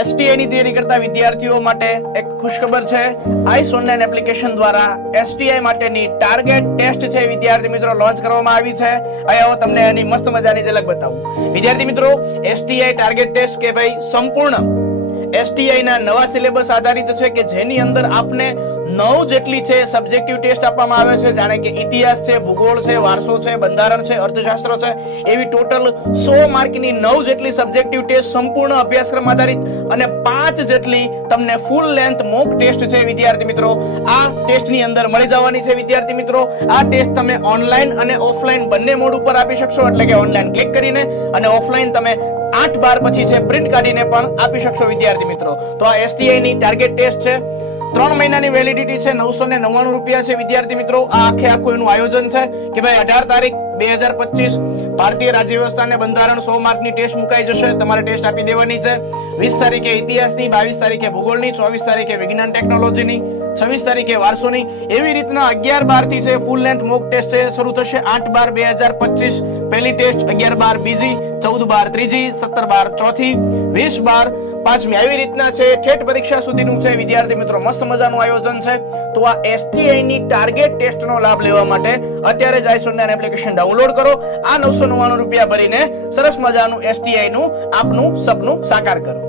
STI ની તૈયારી કરતા વિદ્યાર્થીઓ માટે એક ખુશખબર છે। આઈસ ઓનલાઈન એપ્લિકેશન દ્વારા એસટીઆઈ માટેની ટાર્ગેટ ટેસ્ટ છે વિદ્યાર્થી મિત્રો લોન્ચ કરવામાં આવી છે। અહીંયા હું તમને એની મસ્ત મજાની ઝલક બતાવું। વિદ્યાર્થી મિત્રો, એસટીઆઈ ટાર્ગેટ ટેસ્ટ કે ભાઈ સંપૂર્ણ એસટીઆઈ ના નવા સિલેબસ આધારિત છે કે જેની અંદર આપને 9 જેટલી છે સબ્જેક્ટિવ ટેસ્ટ આપવામાં આવે છે, જાણે કે ઇતિહાસ છે, ભૂગોળ છે, વારસો છે, બંધારણ છે, અર્થશાસ્ત્ર છે, એવી ટોટલ 100 માર્કની 9 જેટલી સબ્જેક્ટિવ ટેસ્ટ સંપૂર્ણ અભ્યાસક્રમ આધારિત અને 5 જેટલી તમને ફૂલ લેન્થ મોક ટેસ્ટ છે વિદ્યાર્થી મિત્રો આ ટેસ્ટની અંદર મળી જવાની છે। વિદ્યાર્થી મિત્રો, આ ટેસ્ટ તમે ઓનલાઈન અને ઓફલાઈન બંને મોડ ઉપર આપી શકશો, એટલે કે ઓનલાઈન ક્લિક કરીને અને ઓફલાઈન તમે 8/12 પછી છે પ્રિન્ટ કાઢીને પણ આપી શકશો વિદ્યાર્થી મિત્રો। તો આ એસટીઆઈ ની ટાર્ગેટ ટેસ્ટ છે, 3 મહિનાની વેલિડિટી છે, 999 રૂપિયા છે વિદ્યાર્થી મિત્રો। આ આખું એનું આયોજન છે કે ભાઈ 18 તારીખ 2025 ભારતીય રાજ્ય વ્યવસ્થા અને બંધારણ 100 માર્કની ટેસ્ટ મુકાઈ જશે, તમારે ટેસ્ટ આપી દેવાની છે। 20 તારીખે ઇતિહાસની, 22 તારીખે ભૂગોળની, 24 તારીખે વિજ્ઞાન ટેકનોલોજીની, 26 તારીખે વારસોની, એવી રીતના 11/12 થી છે ફૂલ લેન્થ મોક ટેસ્ટ છે શરૂ થશે। 8/12/2025 પહેલી ટેસ્ટ, 11/12 બીજી, 14/12 ત્રીજી, 17/12 ચોથી, 20/12 પાંચમી, આવી રીતના છે ઠેઠ પરીક્ષા સુધીનું છે વિદ્યાર્થી મિત્રો મસ્ત મજાનું આયોજન છે। તો આ એસટીઆઈ ની ટાર્ગેટ ટેસ્ટનો લાભ લેવા માટે અત્યારે જ આઈસ ઓનલાઈન એપ્લિકેશન ડાઉનલોડ કરો, આ 999 રૂપિયા ભરીને સરસ મજાનું એસટીઆઈ નું આપનું સપનું સાકાર કરો।